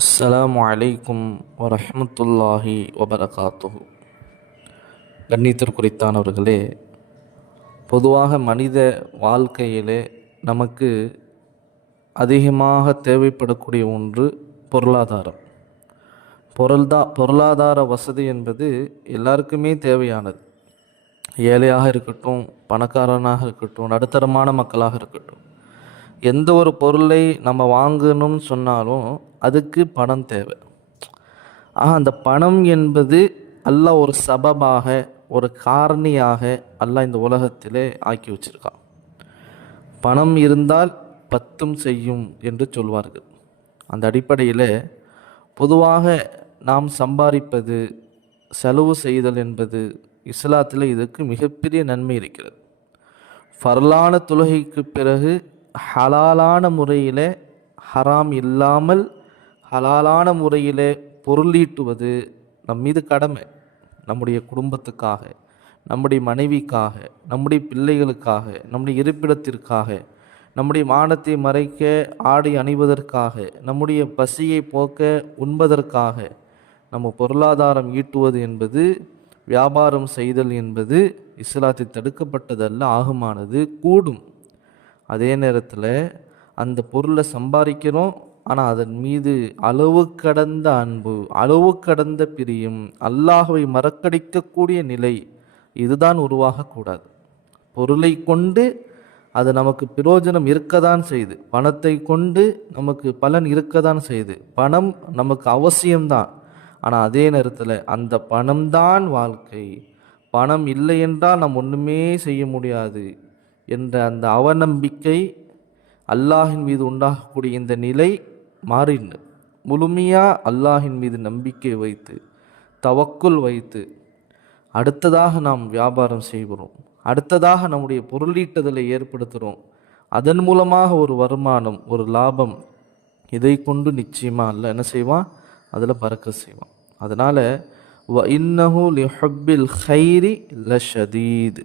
அஸ்ஸலாமு அலைக்கும் வரஹ்மத்துல்லாஹி வபரகாத்துஹு. கண்ணியத்திற்குரித்தானவர்களே, பொதுவாக மனித வாழ்க்கையிலே நமக்கு அதிகமாக தேவைப்படக்கூடிய ஒன்று பொருளாதாரம். பொருளாதார வசதி என்பது எல்லாருக்குமே தேவையானது. ஏழையாக இருக்கட்டும், பணக்காரனாக இருக்கட்டும், நடுத்தரமான மக்களாக இருக்கட்டும், எந்த ஒரு பொருளை நம்ம வாங்கணும்னு சொன்னாலும் அதுக்கு பணம் தேவை. அந்த பணம் என்பது அல்லாஹ் ஒரு சபபாக, ஒரு காரணியாக அல்லாஹ் இந்த உலகத்திலே ஆக்கி வச்சிருக்கான். பணம் இருந்தால் பத்தும் செய்யும் என்று சொல்வார்கள். அந்த அடிப்படையில் பொதுவாக நாம் சம்பாதிப்பது, செலவு செய்தல் என்பது இஸ்லாத்தில் இதுக்கு மிகப்பெரிய நன்மை இருக்கிறது. ஃபர்லான தொழுகைக்கு பிறகு ஹலாலான முறையில், ஹராம் இல்லாமல் ஹலாலான முறையில் பொருளீட்டுவது நம் மீது கடமை. நம்முடைய குடும்பத்துக்காக, நம்முடைய மனைவிக்காக, நம்முடைய பிள்ளைகளுக்காக, நம்முடைய இருப்பிடத்திற்காக, நம்முடைய மானத்தை மறைக்க ஆடை அணிவதற்காக, நம்முடைய பசியை போக்க உண்பதற்காக நம்ம பொருளாதாரம் ஈட்டுவது என்பது, வியாபாரம் செய்தல் என்பது இஸ்லாத்தில் தடுக்கப்பட்டதல்ல, ஆகுமானது, கூடும். அதே நேரத்தில் அந்த பொருளை சம்பாதிக்கிறோம், ஆனால் அதன் மீது அளவு கடந்த அன்பு, அளவு கடந்த பிரியம், அல்லாஹ்வை மறக்கடிக்கக்கூடிய நிலை, இதுதான் உருவாகக்கூடாது. பொருளை கொண்டு அது நமக்கு பிரயோஜனம் இருக்கத்தான் செய்யுது, பணத்தை கொண்டு நமக்கு பலன் இருக்கத்தான் செய்யுது, பணம் நமக்கு அவசியம்தான். ஆனால் அதே நேரத்தில் அந்த பணம்தான் வாழ்க்கை, பணம் இல்லை என்றால் நாம் ஒன்றுமே செய்ய முடியாது என்ற அந்த அவநம்பிக்கை, அல்லாஹின் மீது உண்டாகக்கூடிய இந்த நிலை மாறிண்டு முழுமையாக அல்லாஹின் மீது நம்பிக்கை வைத்து, தவக்குல் வைத்து, அடுத்ததாக நாம் வியாபாரம் செய்கிறோம், அடுத்ததாக நம்முடைய பொருளீட்டுதலை ஏற்படுத்துகிறோம், அதன் மூலமாக ஒரு வருமானம், ஒரு லாபம், இதை கொண்டு நிச்சயமாக அல்ல என்ன செய்வான், அதில் பறக்கத் செய்வான். அதனால் வ இன்னஹு லிஹுப்பில் ஹைரி லஷதீத்,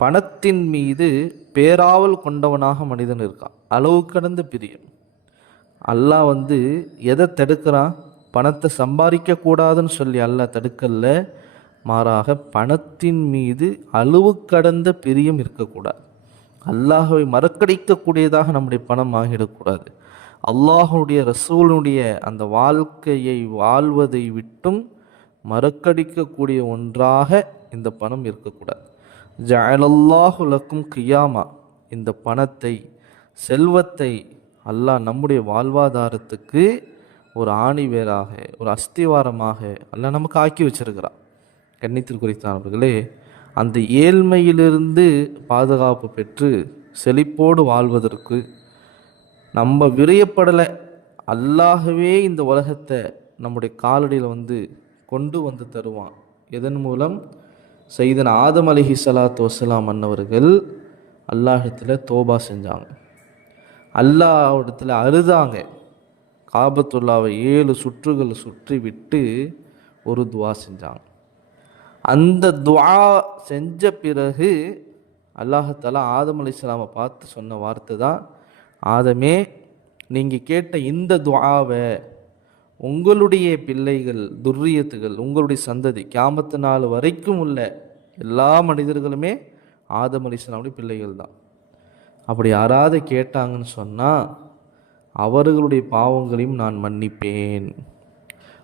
பணத்தின் மீது பேராவல் கொண்டவனாக மனிதன் இருக்கான், அளவு கடந்த பிரியம். அல்லாஹ் எதை தடுக்கிறான், பணத்தை சம்பாதிக்கக்கூடாதுன்னு சொல்லி அல்லாஹ் தடுக்கல, மாறாக பணத்தின் மீது அளவு கடந்த பிரியம் இருக்கக்கூடாது. அல்லாஹ்வை மறக்கடிக்கக்கூடியதாக நம்முடைய பணம் ஆகிடக்கூடாது. அல்லாஹுடைய ரசூலுடைய அந்த வாழ்க்கையை வாழ்வதை விட்டும் மறக்கடிக்கக்கூடிய ஒன்றாக இந்த பணம் இருக்கக்கூடாது. ஜஅலல்லாஹு லக்கும் கியாமா, இந்த பணத்தை, செல்வத்தை அல்லாஹ் நம்முடைய வாழ்வாதாரத்துக்கு ஒரு ஆணிவேராக, ஒரு அஸ்திவாரமாக அல்லாஹ் நமக்கு ஆக்கி வச்சிருக்கிறான். கண்ணியத்திற்குரித்தானவர்களே, அந்த ஏழ்மையிலிருந்து பாதுகாப்பு பெற்று செழிப்போடு வாழ்வதற்கு நம்ம விரியப்படலை, அல்லாஹ்வே இந்த உலகத்தை நம்முடைய காலடியில் கொண்டு தருவான். எதன் மூலம்? சையதுனா ஆதம் அலைஹிஸ்ஸலாத்து வஸ்ஸலாம் அன்னவர்கள் அல்லாஹ்விடத்தில் தோபா செஞ்சாங்க, அல்லாஹ்விடத்தில் அழுதாங்க. காபத்துல்லாவை 7 சுற்றுகள் சுற்றி விட்டு ஒரு துவா செஞ்சாங்க. அந்த துவா செஞ்ச பிறகு அல்லாஹ்தாலா ஆதம் அலைஹிஸ்ஸலாமை பார்த்து சொன்ன வார்த்தை தான், ஆதமே, நீங்கள் கேட்ட இந்த துஆவை உங்களுடைய பிள்ளைகள், துர்ரியத்துகள், உங்களுடைய சந்ததி, கியாமத்து நாள் வரைக்கும் உள்ள எல்லா மனிதர்களுமே ஆதம் அலைஹிஸ்ஸலாமுடைய பிள்ளைகள் தான். அப்படி யாராவது கேட்டாங்கன்னு சொன்னால் அவர்களுடைய பாவங்களையும் நான் மன்னிப்பேன்,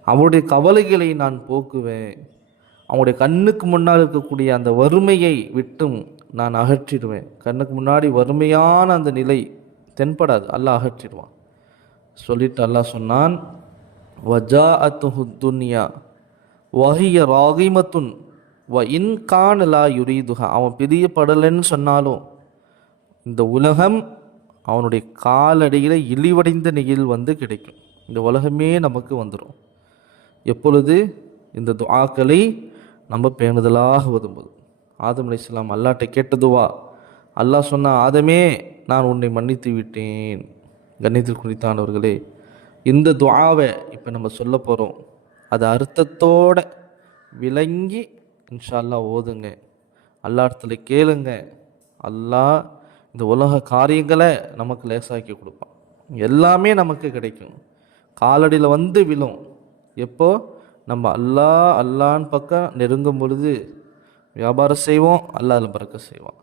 அவருடைய கவலைகளை நான் போக்குவேன், அவங்களுடைய கண்ணுக்கு முன்னால் இருக்கக்கூடிய அந்த வறுமையை விட்டும் நான் அகற்றிடுவேன். கண்ணுக்கு முன்னாடி வறுமையான அந்த நிலை தென்படாது, அல்லாஹ் அகற்றிடுவான். சொல்லிட்டு அல்லாஹ் சொன்னான், வஜாஅத்துஹு துன்யா வஹிய ராகிமத்துன் வ இன் கான லா யுரீதுஹா, அவன் பிரியப்படலைன்னு சொன்னாலும் இந்த உலகம் அவனுடைய காலடியில் இழிவடைந்த நிலையில் கிடைக்கும். இந்த உலகமே நமக்கு வந்துடும். எப்பொழுது? இந்த துஆக்களை நம்ம பேணுதலாக ஓதும்போது. ஆதம் அலைஹிஸ்ஸலாம் அல்லாஹ்ட்ட கேட்டதுவா, அல்லாஹ் சொன்னா, ஆதமே, நான் உன்னை மன்னித்து விட்டேன். கண்ணியத்தில் குறித்தானவர்களே, இந்த துஆவை இப்போ நம்ம சொல்ல போகிறோம். அது அர்த்தத்தோடு விளங்கி இன்ஷா அல்லாஹ் ஓதுங்க, அல்லாஹ்விடத்துல கேளுங்க. அல்லாஹ் இந்த உலக காரியங்களை நமக்கு லேசாக்கி கொடுப்பான், எல்லாமே நமக்கு கிடைக்கும். காலடியில் வந்து விழும். எப்போ நம்ம அல்லான்னு பக்கம் நெருங்கும் பொழுது வியாபாரம் செய்வோம், அல்லாஹ் அதில் பறக்க செய்வான்.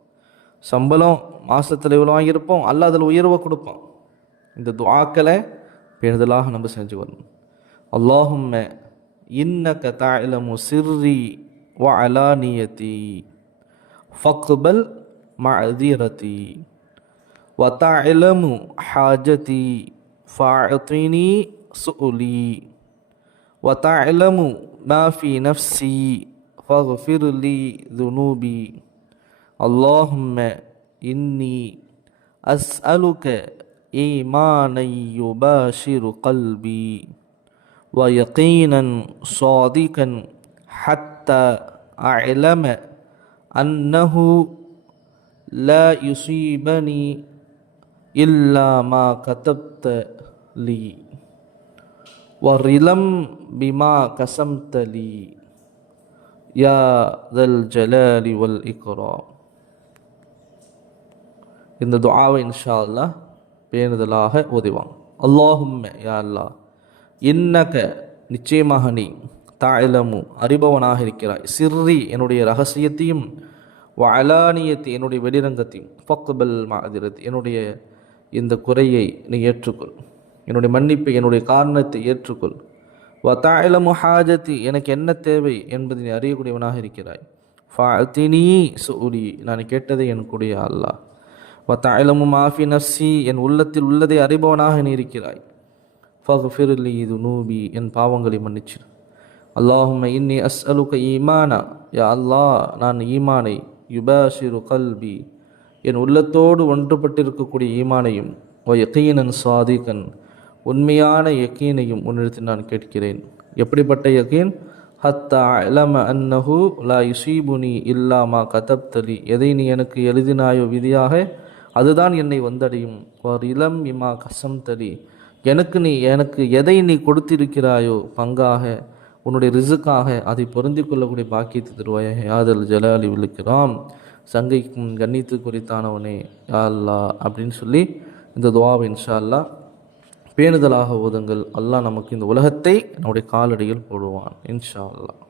சம்பளம் மாதத்தில் இவ்வளோ வாங்கியிருப்போம், அல்லாஹ் அதில் உயர்வை கொடுப்பான். இந்த துஆக்களை பேணுதலாக நம்ம செஞ்சு வரணும். அல்லாஹும்ம இன்னக தஅலமு சிர்ரி வ அலானியதி ஃபக்பல் மஅதிரதி வ தஅலமு ஹாஜதி ஃபஅதினி சுஉலி வ தஅலமு மா ஃபி நஃப்ஸி ஃபக்ஃபிர் லி ذுனூபி அல்லாஹும்ம இன்னி அஸ்அலுக ஈமானை யுபாஷிரு கல்பி ويقينا صادقا حتى أعلم أنه لا يصيبني إلا ما كتبت لي ورلم بما قسمت لي يا ذا الجلال والإكرام. இந்த துஆவை இன்ஷா அல்லாஹ் பேணுதலாக ஓதுவாங்க. அல்லாஹும்ம யா அல்லாஹ், இன்னக நிச்சயமாக நீ, தஅலமு அறிபவனாக இருக்கிறாய், சிர்ரி என்னுடைய ரகசியத்தையும், வ அலானியத்தி என்னுடைய வெளிரங்கத்தையும், ஃபக்பல் மஅதிரத்தி என்னுடைய இந்த குறையை நீ ஏற்றுக்கொள், என்னுடைய மன்னிப்பை என்னுடைய காரணத்தை ஏற்றுக்கொள், வ தஅலமு ஹாஜத்தி எனக்கு என்ன தேவை என்பதை நீ அறியக்கூடியவனாக இருக்கிறாய், ஃபஅதினி சுஉலி நான் கேட்டதை எனக்குடைய அல்லாஹ், வ தஅலமு மா ஃபி நஃப்ஸி என் உள்ளத்தில் உள்ளதை அறிபவனாக நீ இருக்கிறாய், ஃபக்ஃபிர் லி ذுனூபி என் பாவங்களை மன்னிச்சிரு. அல்லாஹும்ம இன்னி அஸ்அலுக ஈமானா யா அல்லாஹ் நான் ஈமானை, யுபாஷிரு கல்பி என் உள்ளத்தோடு ஒன்றுபட்டிருக்கக்கூடிய ஈமானையும், வ யகீனன் சாதிகன் உண்மையான யகீனையும் உன்னிடத்தில் நான் கேட்கிறேன். எப்படிப்பட்ட யகீன்? ஹத்தா அலம அன்னஹு லா யுசீபுனி இல்லா மா கதப்தலி எதை நீ எனக்கு எழுதினாயோ விதியாக அதுதான் என்னை வந்தடையும். ஒரு இளம் இமா கசம் தலி எனக்கு எதை நீ கொடுத்திருக்கிறாயோ பங்காக உன்னுடைய ரிசுக்காக அதை பொருந்தி கொள்ளக்கூடிய பாக்கியத்தை தருவாயாக. யாதல் ஜலாலி விழுக்கிறாம் சங்கைக்கும் கண்ணித்து குறித்தானவனே யா அல்லாஹ் அப்படின்னு சொல்லி இந்த துஆவை இன்ஷா அல்லாஹ் பேணுதலாக ஓதுங்கள். அல்லாஹ் நமக்கு இந்த உலகத்தை நம்முடைய காலடியில் போடுவான் இன்ஷா அல்லாஹ்.